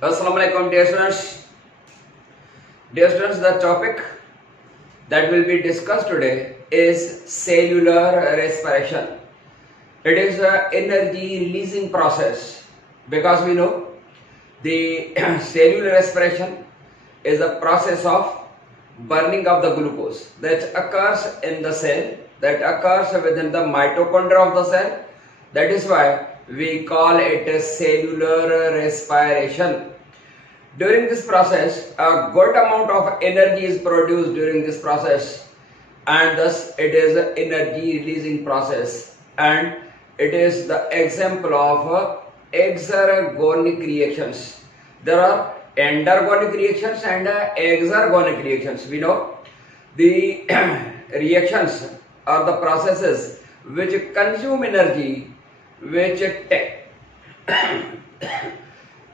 Assalamu alaikum, dear students. Dear students, the topic that will be discussed today is cellular respiration. It is an energy releasing process because we know the cellular respiration is a process of burning of the glucose that occurs in the cell, that occurs within the mitochondria of the cell. That is why we call it a cellular respiration. During this process, a good amount of energy is produced during this process, and thus it is an energy releasing process, and it is the example of exergonic reactions. There are endergonic reactions and exergonic reactions. We know the reactions are the processes which consume energy, which take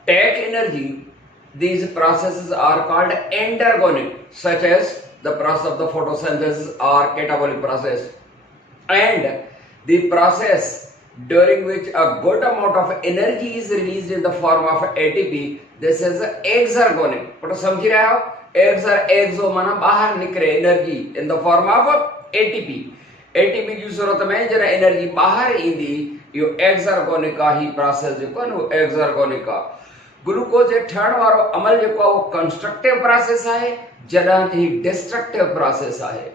energy. These processes are called endergonic, such as the process of the photosynthesis or catabolic process, and the process during which a good amount of energy is released in the form of ATP. This is exergonic. तो समझ रहे हो? एक्सो माना बाहर निकले energy in the form of ATP. ATP जी सूरत में जरा एनर्जी बाहर ईंदी, यो एक्सरगोनिक ही प्रोसेस जेको न एक्सरगोनिक. ग्लूकोज जे ठहण वारो अमल जेको आहे उहो कंस्ट्रक्टिव प्रोसेस आहे, जॾहिं ही डिस्ट्रक्टिव प्रोसेस आहे.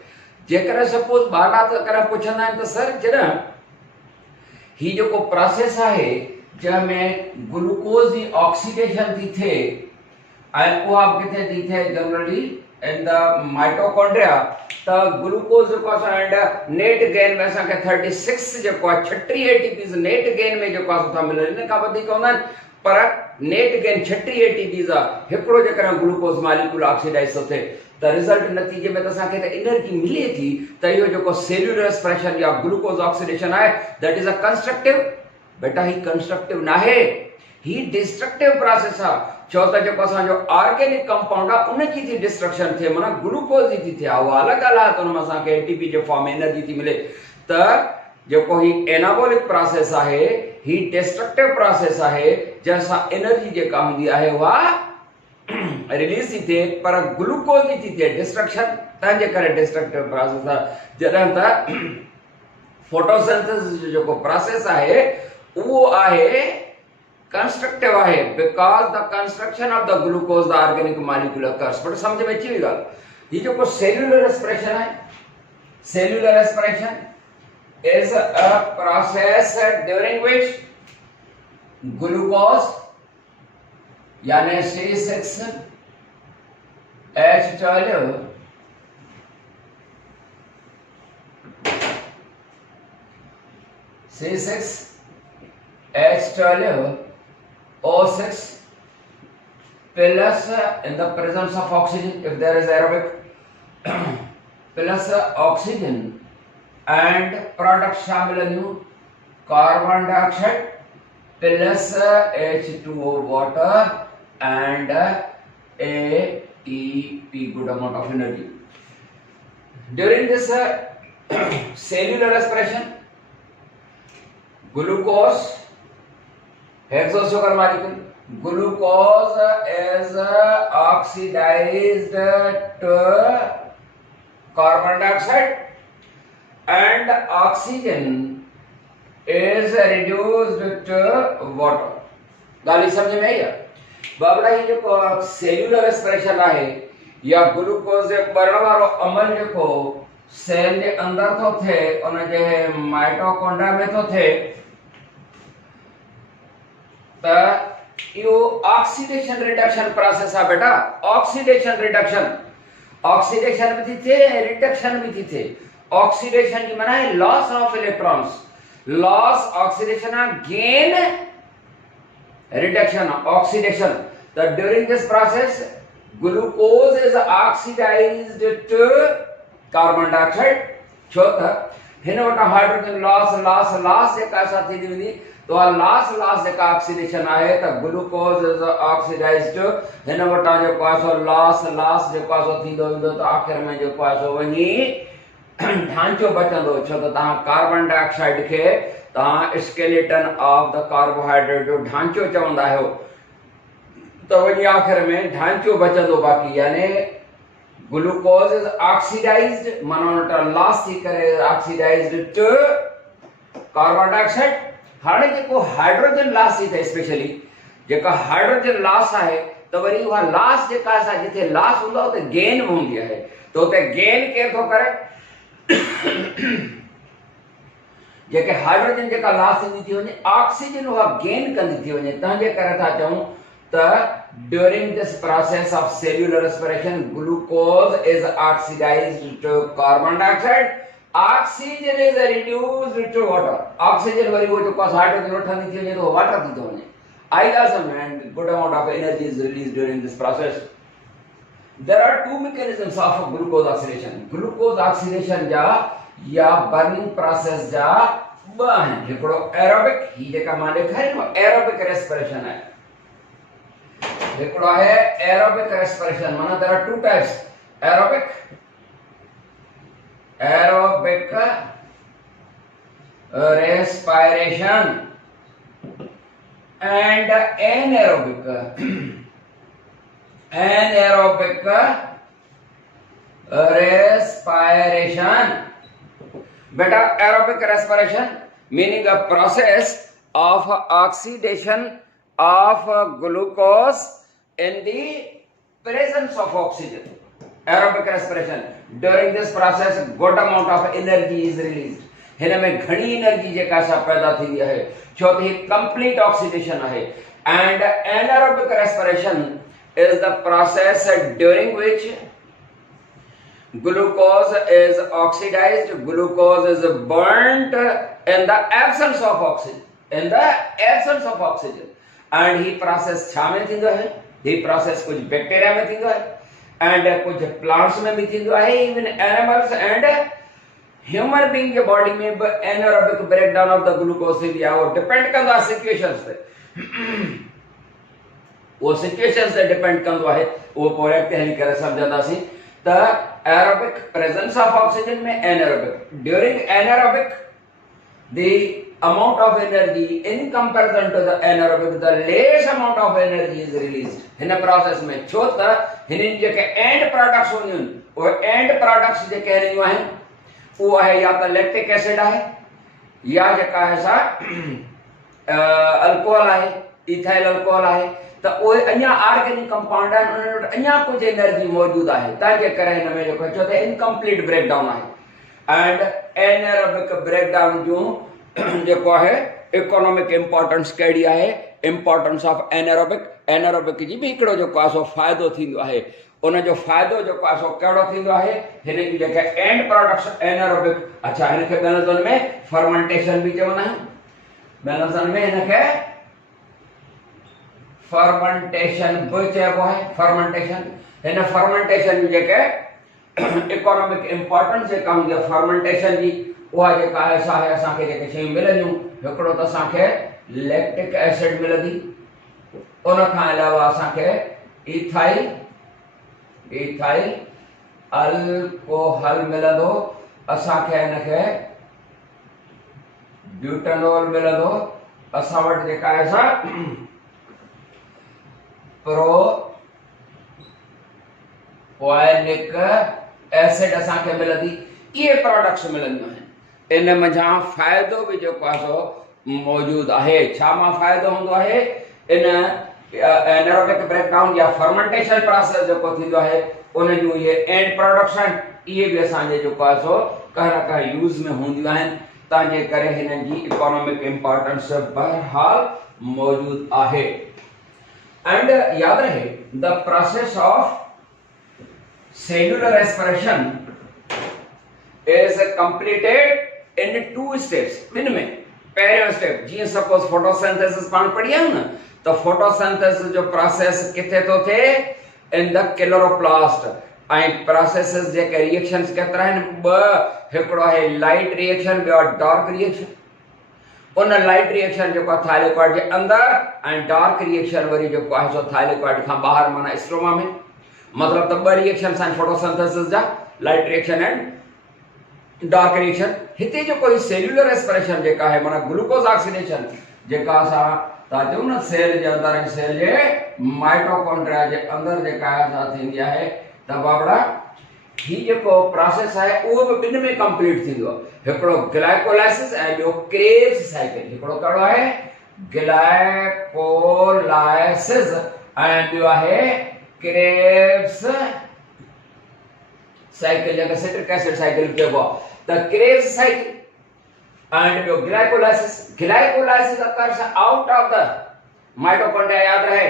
जेकर सपोज ॿारड़ा त करे पुछंदा आहिनि त सर जॾहिं ही जेको प्रोसेस आहे जंहिंमें ग्लूकोज जी ऑक्सीडेशन थी थिए ऐं उहा किथे थी थिए जनरली इन द माइटोकॉन्ड्रिया, त ग्लूकोज जेको असां नेट गेन में असांखे 36 जेको आहे 36 एटीपीज़ नेट गेन में जेको आहे था मिलनि, इन खां वधीक हूंदा आहिनि, पर नेट गेन 36 एटीपीज़ आहे. हिकिड़ो जेकॾहिं ग्लूकोज मालिक्यूल ऑक्सीडाइज थो थिए त रिजल्ट नतीजे में त असांखे त एनर्जी मिले थी. त इहो जेको सेल्युलर रेस्पिरेशन या ग्लूकोज ऑक्सीडेशन आहे, दैट इज अ कंस्ट्रक्टिव. बेटा ही कंस्ट्रक्टिव नाहे, ही डिस्ट्रक्टिव प्रोसेस आहे. छो त जेको असांजो ऑर्गेनिक कंपाउंड आहे उनजी थी डिस्ट्रक्शन थिए, माना ग्लूकोज जी थी थिए, उहा अलॻि ॻाल्हि आहे त उन में असांखे एटीपी जे फॉर्म में एनर्जी थी मिले. त जेको ही एनाबॉलिक प्रोसेस आहे, ही डिस्ट्रक्टिव प्रोसेस आहे, जंहिंसां एनर्जी जेका हूंदी आहे उहा रिलीज थी थिए, पर ग्लूकोज जी थी थिए डिस्ट्रक्शन. तंहिंजे करे डिस्ट्रक्टिव प्रोसेस आहे. जॾहिं त फोटोसिंथेसिस जो जेको प्रोसेस आहे उहो आहे कंस्ट्रक्टिव आहे, because the construction of the glucose the organic molecule occurs. But समझ में अची वई ॻाल्हि. ही जेको सेल्युलर रेस्पिरेशन आहे, cellular respiration is a process during which glucose यानी C6H12 O6 plus in the presence of oxygen, if there is aerobic, plus oxygen and product शामिल new carbon dioxide plus H2O water and ATP, good amount of energy. During this cellular respiration, glucose hexosugar molecule, glucose is oxidized to carbon dioxide and oxygen is reduced to water. गाली समझ में आई है? बाबड़ा ही जो cellular respiration आहे या glucose जे बरण वारो अमल जेको cell जे अंदर थो थिए, उन जे माइटोकॉन्ड्रिया में थो थिए, त इहो ऑक्सीडेशन रिडक्शन प्रोसेस आहे. बेटा ऑक्सीडेशन रिडक्शन, ऑक्सीडेशन भी थी थिए, रिडक्शन भी थी थिए. ऑक्सीडेशन की माना है loss of electrons, loss oxidation gain reduction oxidation. The during this process glucose is oxidised to carbon dioxide. छो त हिन वटा हाइड्रोजन लॉस लॉस लॉस जेका सा थी वेंदी, तो लॉस लॉस जेका ऑक्सीडेशन आहे त ग्लूकोज इज ऑक्सीडाइज्ड टू हिन वटा जेको आहे सो लॉस लॉस जेको आहे सो थींदो वेंदो, त आखिर में जेको आहे सो वञी ढांचो बचंदो. छो त तव्हां कार्बन डाइऑक्साइड खे तव्हां स्केलेटन ऑफ द कार्बोहाइड्रेट जो ढांचो चवंदा आहियो. तो वही आखिर में ढांचो बचंदो बाकी, यानी ग्लूकोज इज ऑक्सीडाइज्ड, माना लॉस थी करे ऑक्सीडाइज्ड टू कार्बन डाइऑक्साइड। हाणे जेको हाइड्रोजन लॉस थी थे, स्पेशली जेका हाइड्रोजन लॉस है, तो वरी वह लॉस जेका असां जिथे लॉस हूंदो उते गेन हूंदी है, तो उते गेन केर थो करे? जेके हाइड्रोजन जेका लॉस थींदी थी वञे, ऑक्सीजन उहा गेन कंदी थी वञे। तंहिंजे करे था चऊं त during this process of cellular respiration glucose is oxidised to carbon dioxide, oxygen is reduced to water. Oxygen वरी वो जेको हाइड्रोजन वठंदी थी वञे तो वाटर थी थो वञे। Idealism and good amount of energy is released during this process. There are two mechanisms of glucose oxidation. Glucose oxidation जा या burning process जा ब हैं। हिकिड़ो aerobic, ही जेका मां ॾेखारी न aerobic respiration है। हिकिड़ो है aerobic respiration, माना there are two types, aerobic respiration and anaerobic respiration. Beta, aerobic respiration meaning a process of oxidation of glucose in the presence of oxygen. Aerobic respiration, during this process good amount of energy is released. हिनमें घणी energy जेका सा पैदा थी है, छो त ही कंप्लीट ऑक्सीडेशन है। And anaerobic respiration is the process during which glucose is oxidised, glucose is burned in the absence of oxygen, in the absence of oxygen. And ही प्रोसेस छा में थींदो है? ही प्रोसेस कुछ बैक्टीरिया में थींदो है एंड कुछ प्लांट्स में भी थींदो है, even animals and human being के बॉडी में anaerobic breakdown of the glucose थींदी आहे। वो डिपेंड कंदो आहे सिचुएशंस ते, वो सिचुएशंस ते डिपेंड कंदो आहे। वो पोइ अॻिते हली करे सम्झंदासीं त एरोबिक प्रेजेंस ऑफ ऑक्सीजन में anaerobic. During anaerobic the amount of energy in comparison to the anaerobic, the less amount of energy is released in a process में। छो त हिननि जेके एंड प्रोडक्ट्स हूंदियूं आहिनि, उहे एंड प्रोडक्ट्स जेके हलंदियूं आहिनि वो है या तो लैक्टिक एसिड है या जेका है सा अल्कोहल है, इथाइल अल्कोहल है, तो वो अन्या ऑर्गेनिक कंपाउंड है, उन्हें अन्या कुछ एनर्जी मौजूद है, ताकि करे हिन में जेको चो त इनकम्प्लीट ब्रेकडाउन है। एंड एनारोबिक ब्रेकडाउन जो जेको है इकोनॉमिक इंपॉर्टेंस कड़ी है, इंपॉर्टेंस ऑफ एनारोबिक। एनारोबिक जी भी हिकिड़ो जेको आहे सो फ़ाइदो थींदो आहे, उन जो फ़ाइदो जेको आहे सो कहिड़ो थींदो आहे? हिन जी जेके एंड प्रोडक्ट्स एनारोबिक, अच्छा हिनखे ॿियनि में फर्मेंटेशन भी चवंदा आहिनि, ॿियनि में हिनखे फर्मेंटेशन भी चइबो आहे। फर्मेंटेशन, हिन फर्मेंटेशन जी जेके इकोनॉमिक इंपॉर्टेंस जेका हूंदी आहे फर्मेंटेशन जी, उहा जेका आहे सा आहे असांखे जेके शयूं मिलंदियूं, हिकिड़ो त असांखे लैक्टिक एसिड मिलंदी, उन खां अलावा असांखे इथाइल अल्कोहल मिलंदो, असांखे हिनखे ब्यूटेनॉल मिलंदो, असां वटि जेका आहे सा प्रोपोनिक एसिड असांखे मिलंदी। इहे प्रोडक्ट्स मिलंदियूं आहिनि। इन मंझां फ़ाइदो भी जेको आहे सो मौजूद आहे। छा मां फ़ाइदो हूंदो आहे? इन एनारोबिक ब्रेकडाउन या फर्मेंटेशन प्रोसेस जेको थींदो आहे उन जूं इहे एंड प्रोडक्ट्स आहिनि, इहे बि असांजे जेको आहे सो कंहिं न कंहिं यूज़ में हूंदियूं आहिनि, तंहिंजे करे हिननि जी इकोनॉमिक इंपॉर्टेंस बहरहाल मौजूद आहे। एंड याद रहे the process of cellular respiration is completed in two steps. इनमें पहिरियों स्टेप जीअं सपोज फोटोसिंथेसिस पाण पढ़ी आहियूं न, तो फोटोसिंथेसिस जो प्रोसेस किथे तो थे? In the chloroplast. ऐं प्रोसेसेस जेके रिएक्शंस केतिरा आहिनि? ॿ। हिकिड़ो आहे लाइट रिएक्शन, ॿियो डार्क रिएक्शन। उन लाइट रिएक्शन जेको आहे थाइलेकॉइड जे अंदरि ऐं डार्क रिएक्शन वरी जेको आहे सो थाइलेकॉइड खां ॿाहिरि, माना स्ट्रोमा में। मतलब त ॿ रिएक्शंस आहिनि फोटोसिंथेसिस जा, light reaction and dark reaction. हिते जो कोई सेल्यूलर रेस्पिरेशन जेका है, माना ग्लूकोज ऑक्सीडेशन जेका असां ताजो न सेल जे अंदर सेल जे माइटोकॉन्ड्रिया जे अंदर जे काया थींदी आहे त बाबड़ा ही जेको प्रोसेस आहे उहो बि ॿिनि में कंप्लीट थींदो आहे हिकिड़ो ग्लाइकोलाइसिस ऐं ॿियो क्रेब्स साइकिल हिकिड़ो कहिड़ो आहे ग्लाइकोलाइसिस ऐं ॿियो आहे क्रेब्स साइकिल जंहिंखे सिट्रिक एसिड साइकिल चइबो आहे त Krebs cycle and your glycolysis occurs out of the mitochondria याद रहे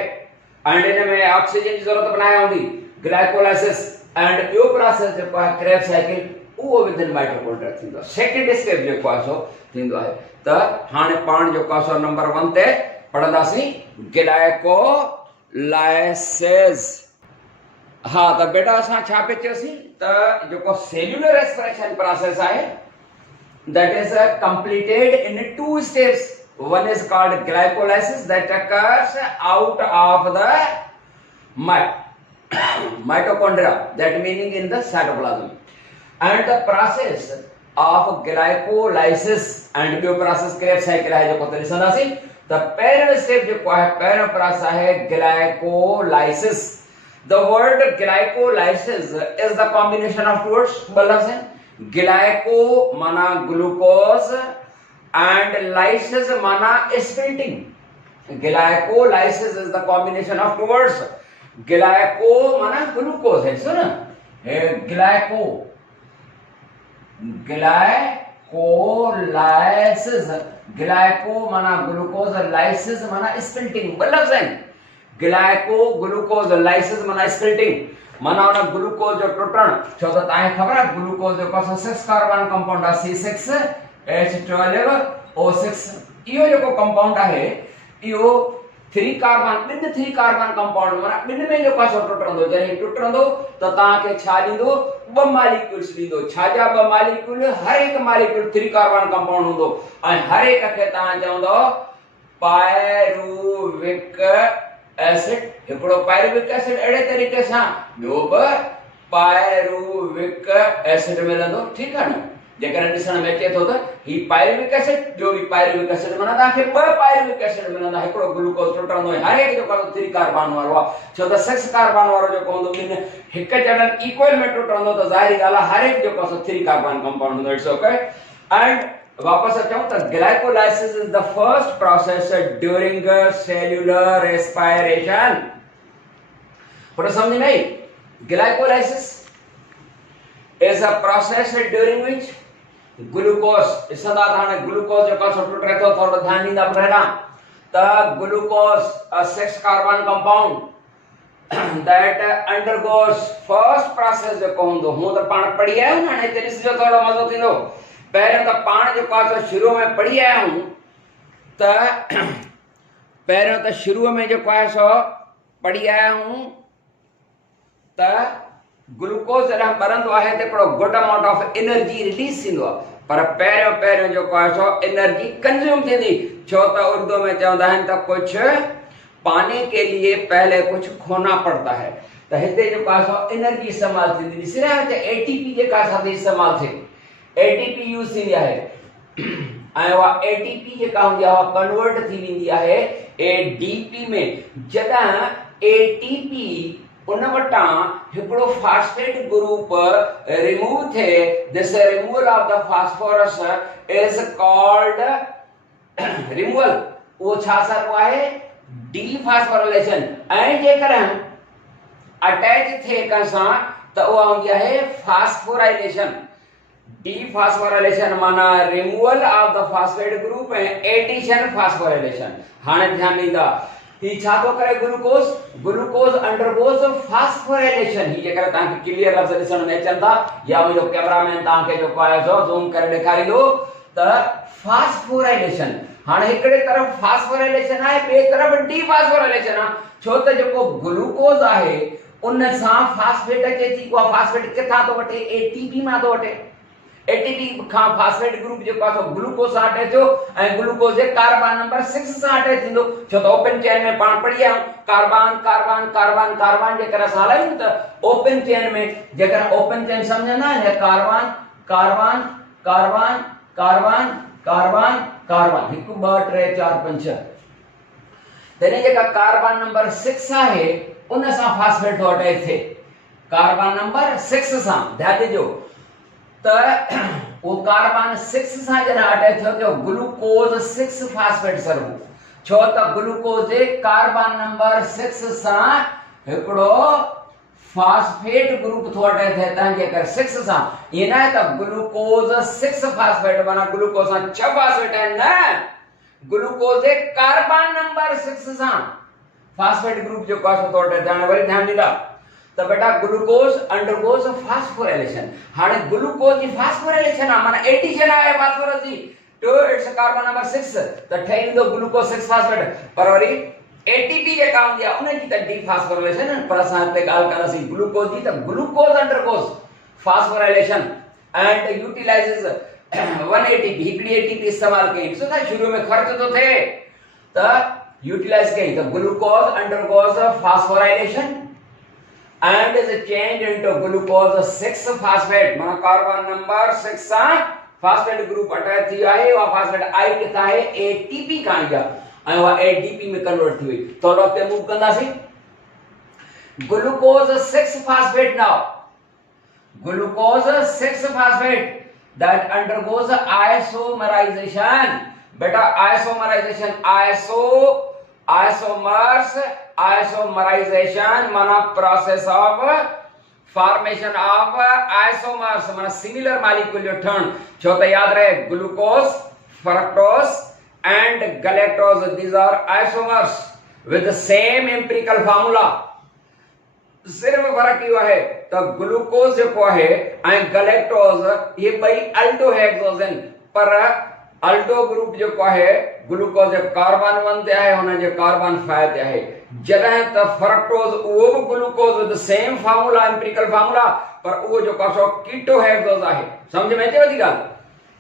and इनमें ऑक्सीजन की जरूरत बनाया होगी glycolysis and यो प्रोसेस जो है क्रेब्स साइकिल वो विद इन माइटोकॉन्ड्रिया थींदो सेकंड स्टेप जो सो थींदो है त हाने पाण जो सो नंबर 1 ते पढ़ंदासी ग्लाइकोलाइसिस हां त बेटा असां छा पे चयोसी त जो सेल्यूलर रेस्पिरेशन प्रोसेस है that is completed in 2 steps. One is called glycolysis that occurs out of the mitochondria, that meaning in the cytoplasm, and the process of glycolysis and bio process Krebs cycle है जो पता लिखना सी the parent step जो है parent process है glycolysis. The word glycolysis is the combination of two words बल्ला से glyco माना ग्लूकोज एंड लाइसिस माना splitting glycolysis is the combination of two words glyco माना ग्लूकोज है सुन ग्लाइको ग्लाइकोलाइसिस ग्लाइको माना ग्लूकोज लाइसिस माना स्प्लिटिंग मतलब से ग्लाइको ग्लूकोज लाइसिस माना स्प्लिटिंग माना उन ग्लूकोज जो टुटण छो त ताए खबर है ग्लूकोज जो 6 कार्बन कंपाउंड है C6H12O6 इहो जो कंपाउंड है इहो 3 कार्बन कंपाउंड माना बिन में जो पासो टुटंदो जने टुटंदो त ता के छा दींदो ब मॉलिक्यूल्स दींदो छाजा ब मॉलिक्यूल हर एक मॉलिक्यूल 3 कार्बन कंपाउंड होंदो ऐं हर एक के ता चवंदो पायरुविक एसिड हिकड़ो पायरुविक एसिड एड़े तरीके से ॿियो ब पायरुविक एसिड मिलंदो ठीक है न जेकर ॾिसण में अचे थो त ही पायरुविक एसिड ॿियो बि पायरुविक एसिड माना तव्हांखे ब पायरुविक एसिड मिलंदा हिकड़ो ग्लूकोज टुटंदो हर एक जो 3 कार्बन वारो आहे छो त 6 कार्बन वारो जो हूंदो ॿिन हिक जणन इक्वल में टुटंदो त ज़ाहिरी ॻाल्हि आहे हर एक जो 3 कार्बन कंपाउंड हूंदो इट्स ओके एंड वापस अचूं त glycolysis is the first process during cellular respiration पर समझ में आई glycolysis is a process during which glucose इसदा थाने ग्लूकोज जो कसो टूट रहे तो थोड़ा ध्यान दींदा रहना त glucose a 6 carbon compound that undergoes first process जो कहंदो हूं त पाण पढ़ी आयो न ने तेरे जो थोड़ा मजो थींदो पहले तो पाण जो पास शुरू में पढ़ी आया हूं त पहले तो शुरू में जो पास पढ़ी आया हूं त ग्लूकोज जॾहिं ॿरंदो आहे त हिकिड़ो good amount of energy release थींदो आहे पर पहिरियों जो पासो एनर्जी कंज्यूम थींदी छो त उर्दू में चवंदा आहिनि त कुछ पाने के लिए पहले कुछ खोना पड़ता है त हिते जो पासो एनर्जी इस्तेमाल थींदी ॾिसी रहिया आहियो त एटीपी जेका साथी इस्तेमाल थिए एटीपी यूज थींदी आहे ऐं उहा एटीपी जेका हूंदी आहे उहा कन्वर्ट थी वेंदी आहे एडीपी में जॾहिं एटीपी उन वटां हिकिड़ो फास्फेट ग्रुप रिमूव थे this removal of the phosphorus is called removal वो छा सरबो आहे डीफास्फोराइलेशन ऐं जेकर अटैच थे कंसा त उहा हूंदी आहे फास्फोराइलेशन डीफास्फोराइलेशन माना removal of the phosphate group and addition phosphorylation हाने ध्यान ॾींदा ही छा तो करे ग्लूकोज अंडरगोस फास्फोराइलेशन ही जेकर ताके क्लियर लफ्ज ॾिसण में अचन था या मुझो कैमरामैन ताके जो पाए जो ज़ूम करे ॾेखारींदो त फास्फोराइलेशन हाने हिकड़े तरफ फास्फोराइलेशन आहे ॿिए तरफ डीफास्फोराइलेशन आहे छो त जेको ग्लूकोज आहे उन सां फास्फेट अचे थी उहा फास्फेट किथां तो वठे एटीपी मां तो वठे एटीपी का फास्फेट ग्रुप जो पासो ग्लूकोज सां अटैच हो ऐं ग्लूकोज जे कार्बन नंबर 6 सां अटैच थींदो छो त ओपन चेन में पाण पढ़ी आयो कार्बन कार्बन कार्बन कार्बन जेकर असां हलायूं त ओपन चेन में जेकर ओपन चेन समझंदा है carbon carbon carbon carbon carbon carbon 1 2 3 4 5 तॾहिं जेका कार्बन नंबर 6 आहे उन सां फास्फेट थो अटैच थिए, कार्बन नंबर 6 सां, ध्यानु ॾिजो त वो कार्बन 6 सां जॾहिं अटैच थियो त ग्लूकोज 6 फास्फेट सरबो, छो त ग्लूकोज जे कार्बन नंबर 6 सां हिकिड़ो फास्फेट ग्रुप थो अटैच थिए, तंहिंजे करे 6 सां ईअं न त ग्लूकोज 6 फास्फेट माना ग्लूकोज सां 6 फास्फेट आहिनि, न ग्लूकोज जे कार्बन नंबर 6 सां फास्फेट ग्रुप जो थो अटैच थिए। वरी ध्यानु ॾींदा त बेटा ग्लूकोज अंडरगोज फास्फोराइलेशन, हाणे ग्लूकोज जी फास्फोराइलेशन आहे माना एडिशन आहे फास्फोरस जी टू इट्स कार्बन नंबर 6 त ठही वेंदो ग्लूकोज 6 फास्फेट, पर वरी एटीपी जेका हूंदी आहे उन जी त डीफास्फोराइलेशन, पर असां हिते ॻाल्हि कंदासीं ग्लूकोज जी, त glucose undergoes phosphorylation and utilises 1 ATP, हिकिड़ी एटीपी इस्तेमाल कई, ॾिसो था शुरू में ख़र्च थो थिए त यूटिलाइज कई, त glucose undergoes phosphorylation and is changed into glucose 6 phosphate, माना कार्बन नंबर 6 सां फास्फेट ग्रुप अटैच थी आहे, वा फास्फेट आई किथां आहे एटीपी खां आई आहे ऐं वा एटीपी में कन्वर्ट थी वई। थोरो अॻिते मूव कंदासीं, glucose 6 phosphate now, glucose 6 phosphate that undergoes isomerization, बेटा isomerization, isomerization माना process of formation of isomers माना similar molecule जो ठहण, छो त याद रहे glucose, fructose and galactose, these are isomers with the same empirical formula, सिर्फ फर्क इहो आहे त ग्लूकोज जेको आहे ऐं गैलेक्टोज ये ॿई अल्डोहेक्सोज आहिनि, पर अल्डो ग्रुप जेको आहे ग्लूकोज जो कार्बन 1 ते आहे, हुन जो कार्बन 5 ते आहे, जॾहिं त फ्रक्टोज उहो बि glucose with same formula empirical formula, पर उहो जेको आहे कीटोहेक्सोज आहे। समझ में अचेव थी ॻाल्हि?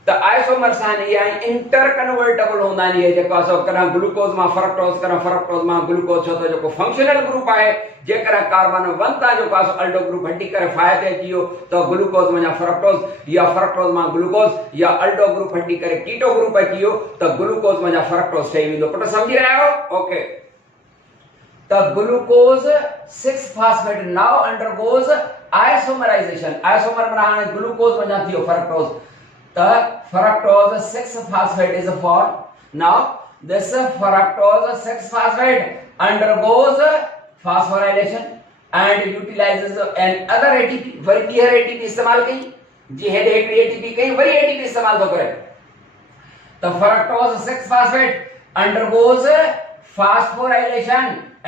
त आइसोमर्स आहिनि इहे इंटर कन्वर्टेबल हूंदा आहिनि, इहे जेको आहे कॾहिं ग्लूकोज मां फ्रक्टोज, कॾहिं फ्रक्टोज मां ग्लूकोज, छो त जेको फंक्शनल ग्रुप आहे जेकर कार्बन 1 तां जेको आहे अल्डो ग्रुप हटी करे 5 ते अची वियो त ग्लूकोज मां फ्रक्टोज, या फ्रक्टोज मां ग्लूकोज, या अल्डो ग्रुप हटी करे कीटो ग्रुप अची वियो त ग्लूकोज मां फ्रक्टोज ठही वेंदो। पुट समझी रहिया आहियो? ओके, त glucose 6 phosphate now undergoes isomerisation, isomer माना हाणे ग्लूकोज मां थी वियो fructose, the fructose 6 phosphate is formed. Now this fructose 6 phosphate undergoes phosphorylation and utilizes another ATP, worry ॿीहर ATP इस्तेमाल कई, जी हेॾे हिकिड़ी ATP कई, वरी ATP इस्तेमाल थो करे, the fructose 6 phosphate undergoes phosphorylation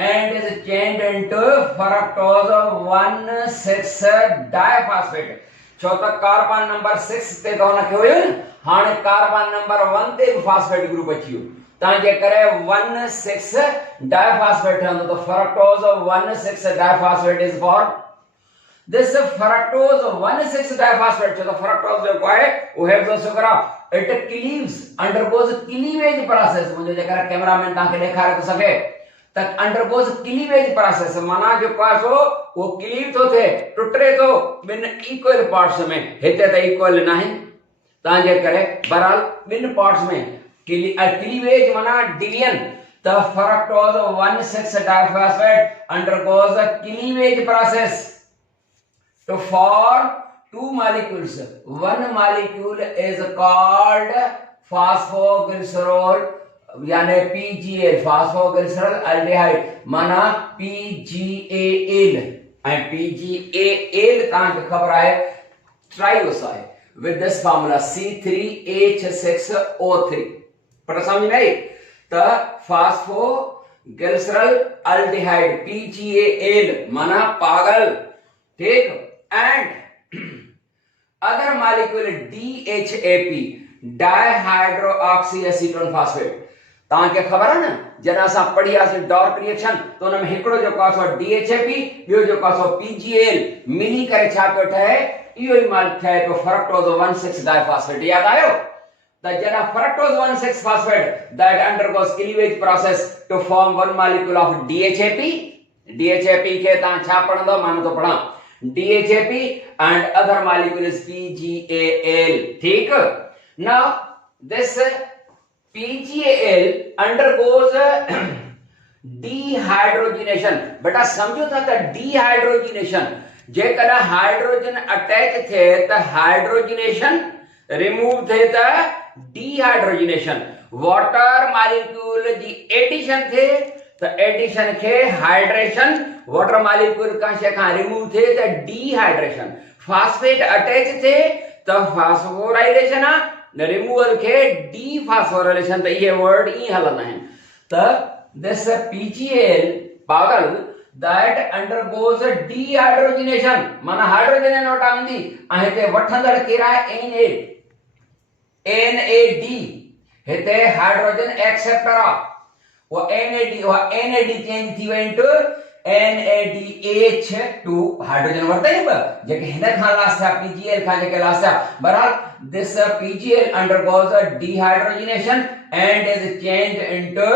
and is changed into fructose 1,6 diphosphate, छो त कार्बन नंबर 6 ते त हुनखे हुयो न, हाणे कार्बन नंबर 1 ते बि फास्फेट ग्रुप अची वियो, तंहिंजे करे 1,6 डाइफॉस्फेट ठहंदो, त fructose 1,6 diphosphate is form. This fructose 1,6 diphosphate, छो त फ्रक्टोज जेको आहे उहो हेक्सो शुगर आहे, it cleaves undergoes cleavage process, मुंहिंजो जेकर कैमरामैन तव्हांखे ॾेखारे थो सघे त अंडरगोज क्लीवेज प्रोसेस, माना जेको आहे सो वो क्लीव थो थिए, टुटे थो ॿिनि इक्वल पार्ट्स में, हिते त इक्वल न आहिनि, तंहिंजे करे बहरहाल ॿिनि पार्ट्स में क्लीवेज माना डिवीजन, त fructose 1,6 diphosphate undergoes cleavage process to form two molecules. One molecule is called phosphoglycerol, यानी PGL, phosphoglycerol aldehyde, माना PGAL, and PGAL तव्हांखे ख़बर आहे ट्राइओस आहे with this formula C3H6O3, पर समझ में आई? त phosphoglycerol aldehyde PGAL माना पागल, ठीक, and other molecule DHAP, dihydroxyacetone phosphate, तव्हांखे ख़बर आहे न जॾहिं असां पढ़ियासीं डॉर्क रिएक्शन त हुन में हिकिड़ो जेको आहे DHAP, ॿियो जेको आहे PGAL मिली करे छा पियो ठहे, इहो ई माल ठहे पियो फ्रक्टोज 1,6 डाइफॉस्फेट। याद आयो त जॾहिं fructose 1,6 phosphate that undergoes cleavage process to form one molecule of DHAP, DHAP खे तव्हां छा पढ़ंदो, मां नथो पढ़ां, DHAP and other molecule is PGAL, ठीक। Now this PGAL undergoes dehydrogenation. बेटा समझो था त डिहाइड्रोजिनेशन जेकर हाइड्रोजन अटैच थे त हाइड्रोजिनेशन, रिमूव थे त डिहाइड्रोजिनेशन। वाटर मॉलिक्यूल जी एडिशन थे त एडिशन खे हाइड्रेशन, वाटर मॉलिक्यूल का शेखा रिमूव थे त डिहाइड्रेशन। फास्फेट अटैच थे त फास्फोराइलेशन, रिमूवल खे डिफास्फोराइलेशन। त ये वर्ड ई हलंदा आहिनि। त this PgL पागल that undergoes dehydrogenation माना हाइड्रोजन नोट आंदी आहे ते वठंदड़ केरा NAD हेते हाइड्रोजन एक्सेप्टर वो NAD चेंज थी इनटू NADH2 हाइड्रोजन वरते जेके हिन खां लासा PgL खां जेके लासा बहरहाल this PgL undergoes a dehydrogenation and is changed into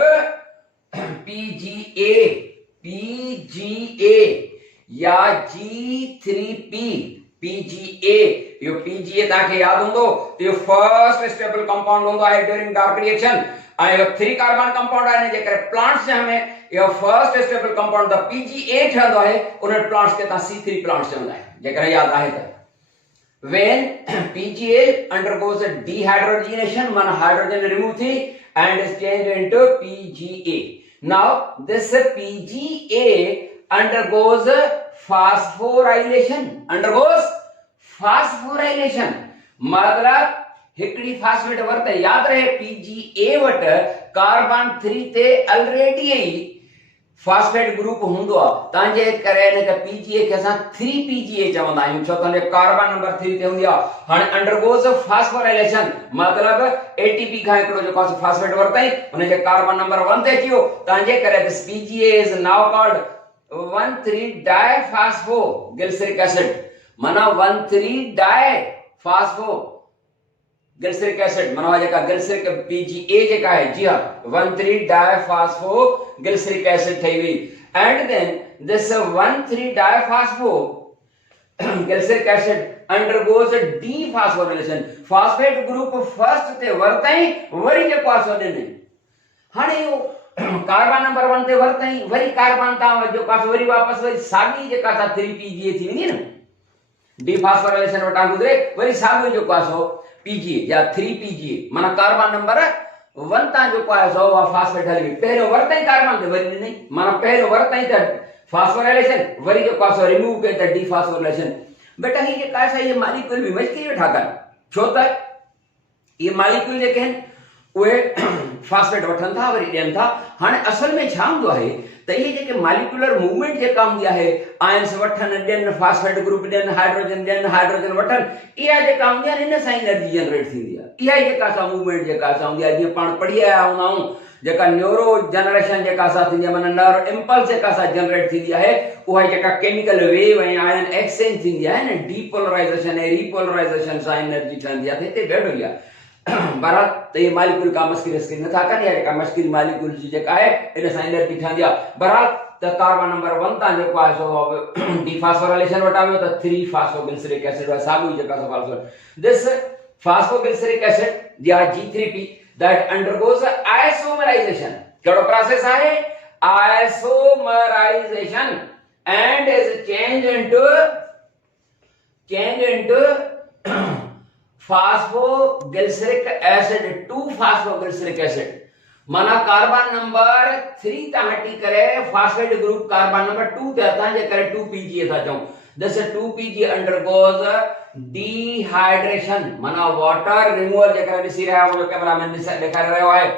PGA या G3P। PGA यो PGA ताके याद होंदो तो फर्स्ट स्टेबल कंपाउंड होंदो है ड्यूरिंग डार्क रिएक्शन। आयो 3 कार्बन कंपाउंड आने जेकर प्लांट्स से हमें यो first stable compound the PGA ठहंदो है उन प्लांट्स के ता C3 प्लांट्स चवंदा है जेकर याद आहे त। when PGA undergoes a dehydrogenation man hydrogen remove thi and is changed into PGA। now this PGA undergoes phosphorylation, मतलब हिकड़ी फास्फेट वरते याद रहे PGA वट कार्बन 3 ते ऑलरेडी फास्फेट ग्रुप हुंदो तांजे करे ने त PGA के असा 3PGA चवंदा आहियूं छो त कार्बन नंबर 3 ते हुंदी हाणे अंडरगोज फास्फोराइलेशन मतलब ATP खां हिकड़ो जो फास्फेट वरताई उन जे कार्बन नंबर 1 ते अचियो तांजे करे this PGA is now called 1,3 diphospho glyceric acid माना 1,3 डाइफास्फो ग्लिसरिक एसिड माना जेका ग्लिसरिक PGA जेका है जी हां 1,3 डाइफास्फो ग्लिसरिक एसिड थई हुई and then this 1,3 diphospho glyceric acid undergoes dephosphorylation. Phosphate group first ते वरताई वरी जेको आसो देने हाणे यो कार्बन नंबर 1 ते वरताई वरी कार्बन ता जो पास वरी वापस वरी सागी जेका ता 3PGA थी वेंदी न डिफास्फोराइलेशन वटा गुजरे वरी सागी जो पासो PGA या 3PGA माना कार्बन नंबर 1 ता जो पासो वा फास्फेट हली पहले वरताई कार्बन ते वरी नहीं माना पहले वरताई त फास्फोराइलेशन वरी जो पासो रिमूव के त डिफास्फोराइलेशन। बेटा ही जे कासा ये मॉलिक्यूल भी मजकी वेठा कर छो त ये मॉलिक्यूल जे कहन वे फास्फेट वठन था वरी देन था। हाने असल में छा हुंदो है त ये जेके मॉलिक्यूलर मूवमेंट जे काम दिया है आयंस वठन then phosphate group then hydrogen वठन इया जे काम दिया इन सां एनर्जी जनरेट थींदी है। इया जे का सा मूवमेंट जे का सा हुंदी है जे पाण पढ़ी आया हूं जेका न्यूरो जनरेशन जे का सा थींदी माने नर्व इंपल्स जे का सा जनरेट थींदी है उहा जेका केमिकल वेव ऐं आयन एक्सचेंज थींदी है न डीपोलराइजेशन ऐं रीपोलराइजेशन सां एनर्जी ठहंदी है ते भेड़ो या बहरहाल तो ये मॉलिक्यूल का मस्किल नथा कनि या मस्किल मॉलिक्यूल जी जेका है इन सां एनर्जी ठहंदी है। बहरहाल त कार्बन नंबर 1 ता जेको आहे सो डिफास्फोराइलेशन वटावियो त 3 फास्फोग्लिसरिक एसिड वा सागु जेका सो फास्फो दिस फास्फोग्लिसरिक एसिड या G3P that undergoes isomerization केड़ो प्रोसेस है isomerization and is changed into phosphoglyceric acid 2-phosphoglyceric acid माना कार्बन नंबर 3 ता हटी करे फास्फेट ग्रुप कार्बन नंबर 2 ते था जे करे 2PGA था चऊं दिस 2PGA अंडरगोज डिहाइड्रेशन माना वाटर रिमूवल जे करे दिसी रहा है वो कैमरामैन दिखा रहा है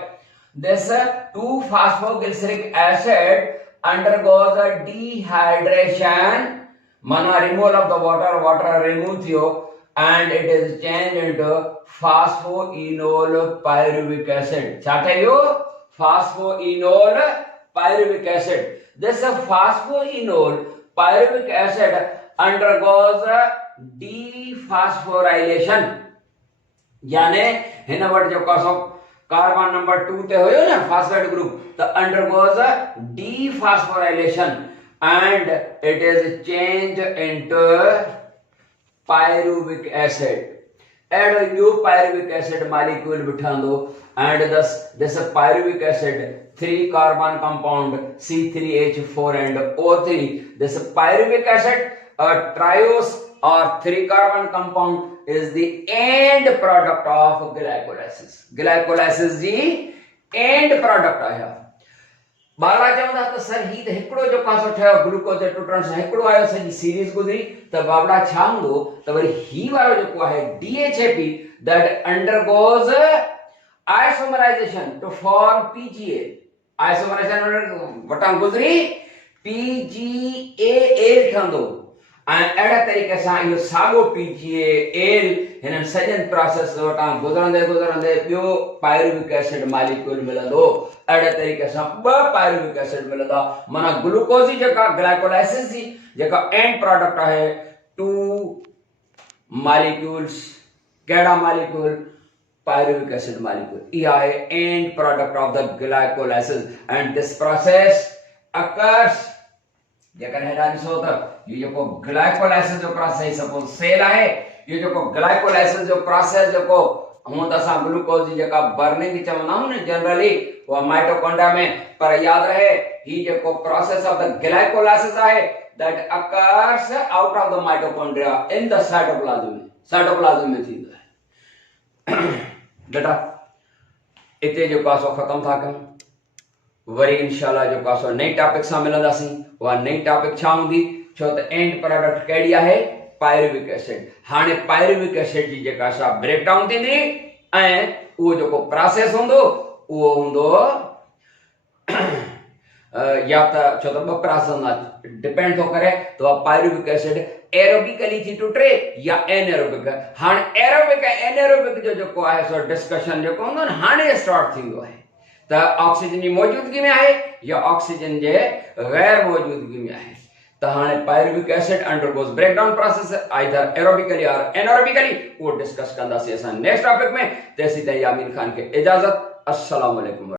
this 2-phosphoglyceric acid undergoes a dehydration माना removal of the water remove थियो and it is changed into phosphoenol pyruvic acid चाटेयो phosphoenol pyruvic acid this phosphoenol pyruvic acid undergoes dephosphorylation यानी हिन वट जो कासो कार्बन नंबर 2 ते होयो ना phosphate group तो undergoes dephosphorylation and it is changed into pyruvic acid अहिड़ो इहो pyruvic acid molecule बि ठहंदो and thus this pyruvic acid 3 carbon compound C3H4 and O3. This pyruvic acid triose or 3 carbon compound is the end product of glycolysis. Glycolysis ji end product आया। बाला चवंदा त sir ही त हिकिड़ो जो पासो ठहियो glucose जे टुटण सां हिकिड़ो आयो सॼी सीरीज़ गुज़री त बाबड़ा छा हूंदो त वरी ही वारो जेको आहे DHAP that undergoes isomerization to form PGA. Isomerization वटां गुज़री PGAL ठहंदो ऐं अहिड़े तरीक़े सां इहो साॻियो PGAL हिननि सॼनि प्रोसेस वटां गुज़रंदे गुज़रंदे ॿियो पायरुविक एसिड मॉलिक्यूल मिलंदो। अहिड़े तरीक़े सां ॿ पायरुविक एसिड मिलंदा। माना ग्लूकोज जी जेका ग्लाइकोलाइसिस जी जेका एंड प्रोडक्ट आहे टू मॉलिक्यूल्स कहिड़ा molecule pyruvic acid molecule. EI end product of the glycolysis and this process occurs जेकर हेॾा ॾिसो त इहो जेको ग्लाइकोलाइसिस जो प्रोसेस सपोज सेल आहे इहो जेको ग्लाइकोलाइसिस जो प्रोसेस जेको हूंअ त असां ग्लूकोज जी जेका बर्निंग चवंदा आहियूं न जनरली उहा माइटोकॉन्ड्रिया में पर यादि रहे ही जेको प्रोसेस ऑफ द ग्लाइकोलाइसिस आहे that occurs out of the mitochondria in the cytoplasm में थींदो आहे। बेटा इते जो पासो खत्म था कयूं वरी इंशाल्लाह जो पासो नई टॉपिक सां मिलंदासीं। उहा नई टॉपिक छा हूंदी छो त एंड प्रोडक्ट कहिड़ी आहे पायरुविक एसिड। हाणे पायरुविक एसिड जी जेका सा ब्रेक डाउन थींदी ऐं उहो जेको प्रोसेस हूंदो उहो हूंदो या त छो त ॿ प्रोसेस डिपेंड थो करे त पायरुविक एसिड एरोबिकली थी टुटे या एनएरोबिक। हाणे एरोबिक ऐं एनएरोबिक जो जेको आहे सो डिस्कशन जेको हूंदो न हाणे स्टार्ट थींदो आहे त ऑक्सीजन जी मौजूदगी में आहे या ऑक्सीजन जे गैर मौजूदगी में आहे। त हाणे pyruvic acid undergoes breakdown process either aerobically और एनएरोबिकली उहो डिस्कस कंदासीं असां नेक्स्ट टॉपिक में। तेसीं ताईं यामीन खान खे इजाज़त। अस्सलाम वालेकुम।